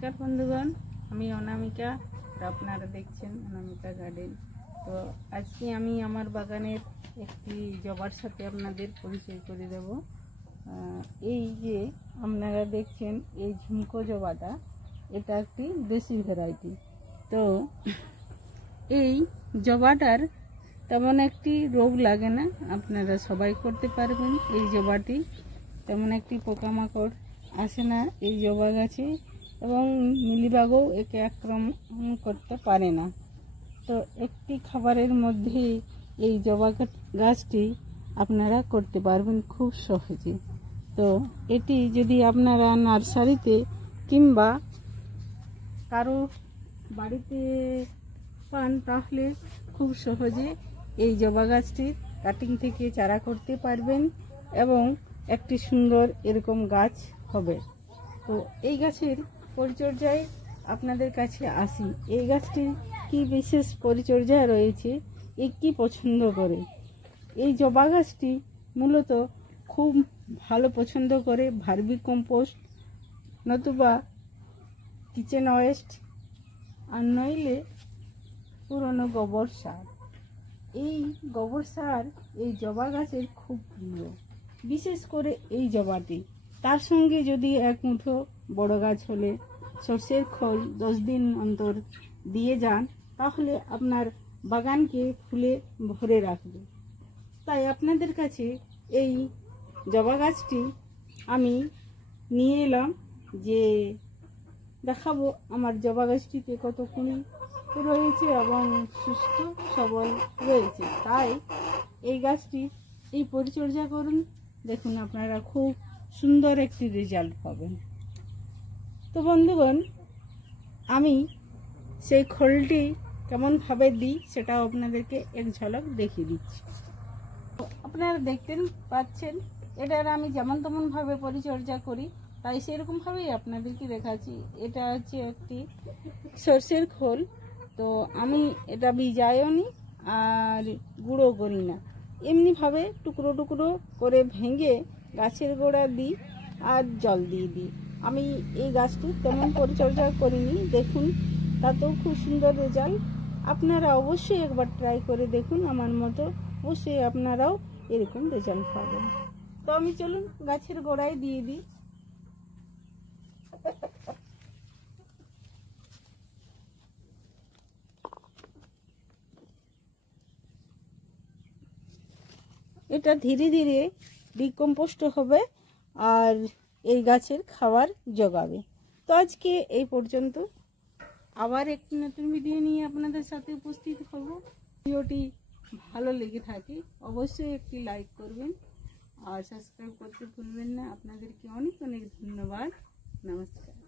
नमस्कार बंधुगण আমি অনামিকা আর আপনারা দেখছেন অনামিকা গার্ডেন। তো আজকে আমি আমার বাগানের একটি জবার সাথে আপনাদের পরিচয় করে দেব। এই যে আপনারা দেখছেন এই ঝুমকো জবাটা, এটা একটি দেশি ভ্যারাইটি। তো এই জবাটার তেমন একটি রোগ লাগে না, আপনারা সবাই করতে পারবেন। এই জবাটি তেমন একটি পোকামাকড় আসে না এই জবা গাছে, এবং মিলিবাগও একে আক্রমণ করতে পারে না। তো একটি খাবারের মধ্যে এই জবা গাছটি আপনারা করতে পারবেন খুব সহজে। তো এটি যদি আপনারা নার্সারিতে কিংবা কারো বাড়িতে পান, তাহলে খুব সহজে এই জবা গাছটির কাটিং থেকে চারা করতে পারবেন এবং একটি সুন্দর এরকম গাছ হবে। তো এই গাছের পরিচর্যায় আপনাদের কাছে আসি। এই গাছটির কি বিশেষ পরিচর্যা রয়েছে, কি পছন্দ করে। এই জবা গাছটি মূলত খুব ভালো পছন্দ করে ভার্মি কম্পোস্ট নতুবা কিচেন ওয়েস্ট, আর নইলে পুরনো গোবর সার। এই গোবর সার এই জবা গাছের খুব প্রিয়, বিশেষ করে এই জবাটি। তার সঙ্গে যদি এক মুঠো বড় গাছ হলে সর্ষের খোল 10 দিন অন্তর দিয়ে যান, তাহলে আপনার বাগানকে ফুলে ভরে রাখবে। তাই আপনাদের কাছে এই জবা গাছটি আমি নিয়ে এলাম, যে দেখাবো আমার জবা গাছটিতে কত কুড়ি রয়েছে এবং সুস্থ সবল রয়েছে। তাই এই গাছটি এই পরিচর্যা করুন, দেখুন আপনারা খুব সুন্দর একটি রেজাল্ট পাবেন। তো বন্ধুগণ, আমি সেই খোলটি কেমনভাবে দিই সেটাও আপনাদেরকে এক ঝলক দেখিয়ে দিচ্ছি। আপনারা দেখতে পাচ্ছেন এটার আমি যেমন তেমনভাবে পরিচর্যা করি, তাই সেরকমভাবেই আপনাদেরকে দেখাচ্ছি। এটা হচ্ছে একটি সর্ষের খোল। তো আমি এটা ভিজাইও নি আর গুঁড়ো করি না, এমনিভাবে টুকরো টুকরো করে ভেঙে গাছের গোড়া দিই আর জল দিয়ে দিই। আমি এই গাছটি তেমন পরিচর্যা করিনি, দেখুন তাতেও খুব সুন্দর রেজাল্ট। আপনারা অবশ্যই একবার ট্রাই করে দেখুন, আমার মতো অবশ্যই আপনারাও এরকম রেজাল্ট পাবেন। তো আমি চলুন গাছের গোড়ায় দিয়ে দিই। এটা ধীরে ধীরে ডিকম্পোস্ট হবে আর এই গাছের খাবার জোগাবে। তো আজকে এই পর্যন্ত, আবার একটি নতুন ভিডিও নিয়ে আপনাদের সাথে উপস্থিত হব। ভিডিওটি ভালো লেগে থাকে অবশ্যই একটি লাইক করবেন আর সাবস্ক্রাইব করতে ভুলবেন না। আপনাদেরকে অনেক অনেক ধন্যবাদ। নমস্কার।